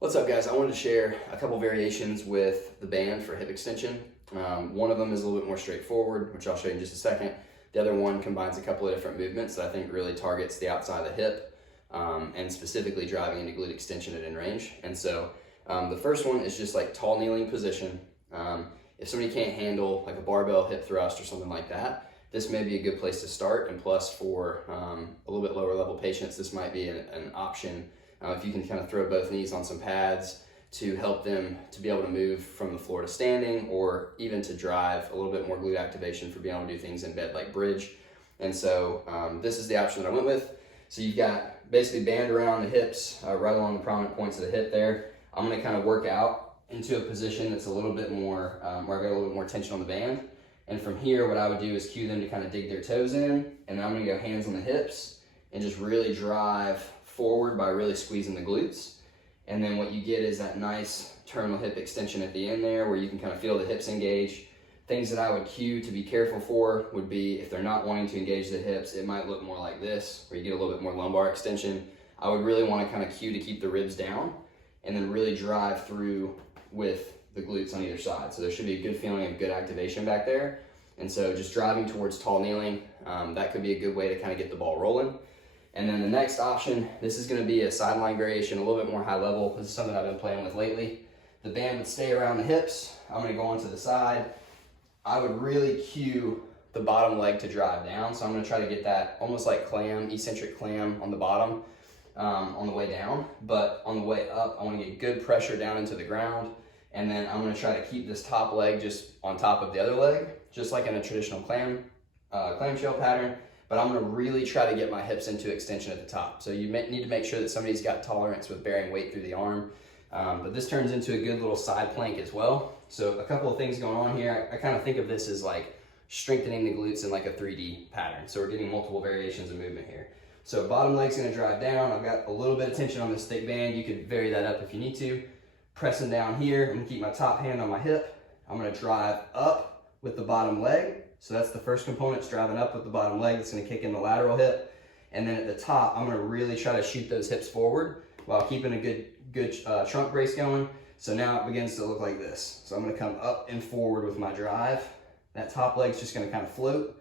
What's up, guys? I wanted to share a couple variations with the band for hip extension. One of them is a little bit more straightforward, which I'll show you in just a second. The other one combines a couple of different movements that I think really targets the outside of the hip and specifically driving into glute extension at end range. And so the first one is just like tall kneeling position. If somebody can't handle like a barbell hip thrust or something like that, this may be a good place to start. And plus for a little bit lower level patients, this might be an option. If you can kind of throw both knees on some pads to help them to be able to move from the floor to standing, or even to drive a little bit more glute activation for being able to do things in bed like bridge. And so this is the option that I went with. So you've got basically band around the hips, right along the prominent points of the hip there. I'm gonna kind of work out into a position that's a little bit more, where I got a little bit more tension on the band. And from here, what I would do is cue them to kind of dig their toes in, and then I'm gonna go hands on the hips and just really drive forward by really squeezing the glutes. And then what you get is that nice terminal hip extension at the end there where you can kind of feel the hips engage. Things that I would cue to be careful for would be if they're not wanting to engage the hips, it might look more like this, where you get a little bit more lumbar extension. I would really want to kind of cue to keep the ribs down and then really drive through with the glutes on either side. So there should be a good feeling of good activation back there. And so just driving towards tall kneeling, that could be a good way to kind of get the ball rolling. And then the next option, this is going to be a sideline variation, a little bit more high level. This is something I've been playing with lately. The band would stay around the hips. I'm going to go onto the side. I would really cue the bottom leg to drive down. So I'm going to try to get that almost like clam, eccentric clam on the bottom on the way down. But on the way up, I want to get good pressure down into the ground. And then I'm going to try to keep this top leg just on top of the other leg, just like in a traditional clamshell pattern. But I'm gonna really try to get my hips into extension at the top. So you need to make sure that somebody's got tolerance with bearing weight through the arm. But this turns into a good little side plank as well. So a couple of things going on here. I kind of think of this as like strengthening the glutes in like a 3D pattern. So we're getting multiple variations of movement here. So bottom leg's gonna drive down. I've got a little bit of tension on this thick band. You could vary that up if you need to. Pressing down here, I'm gonna keep my top hand on my hip. I'm gonna drive up with the bottom leg. So that's the first component, it's driving up with the bottom leg. That's gonna kick in the lateral hip. And then at the top, I'm gonna really try to shoot those hips forward while keeping a good trunk brace going. So now it begins to look like this. So I'm gonna come up and forward with my drive. That top leg's just gonna kind of float.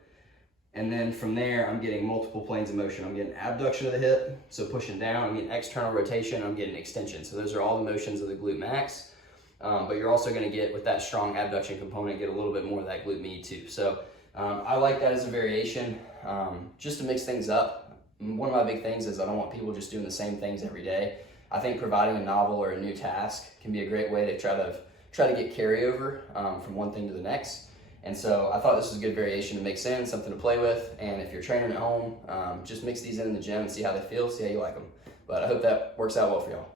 And then from there, I'm getting multiple planes of motion. I'm getting abduction of the hip, so pushing down. I'm getting external rotation, I'm getting extension. So those are all the motions of the glute max. But you're also gonna get, with that strong abduction component, get a little bit more of that glute med too. So I like that as a variation, just to mix things up. One of my big things is I don't want people just doing the same things every day. I think providing a novel or a new task can be a great way to try to get carryover from one thing to the next. And so I thought this was a good variation to mix in, something to play with. And if you're training at home, just mix these in the gym and see how they feel, see how you like them. But I hope that works out well for y'all.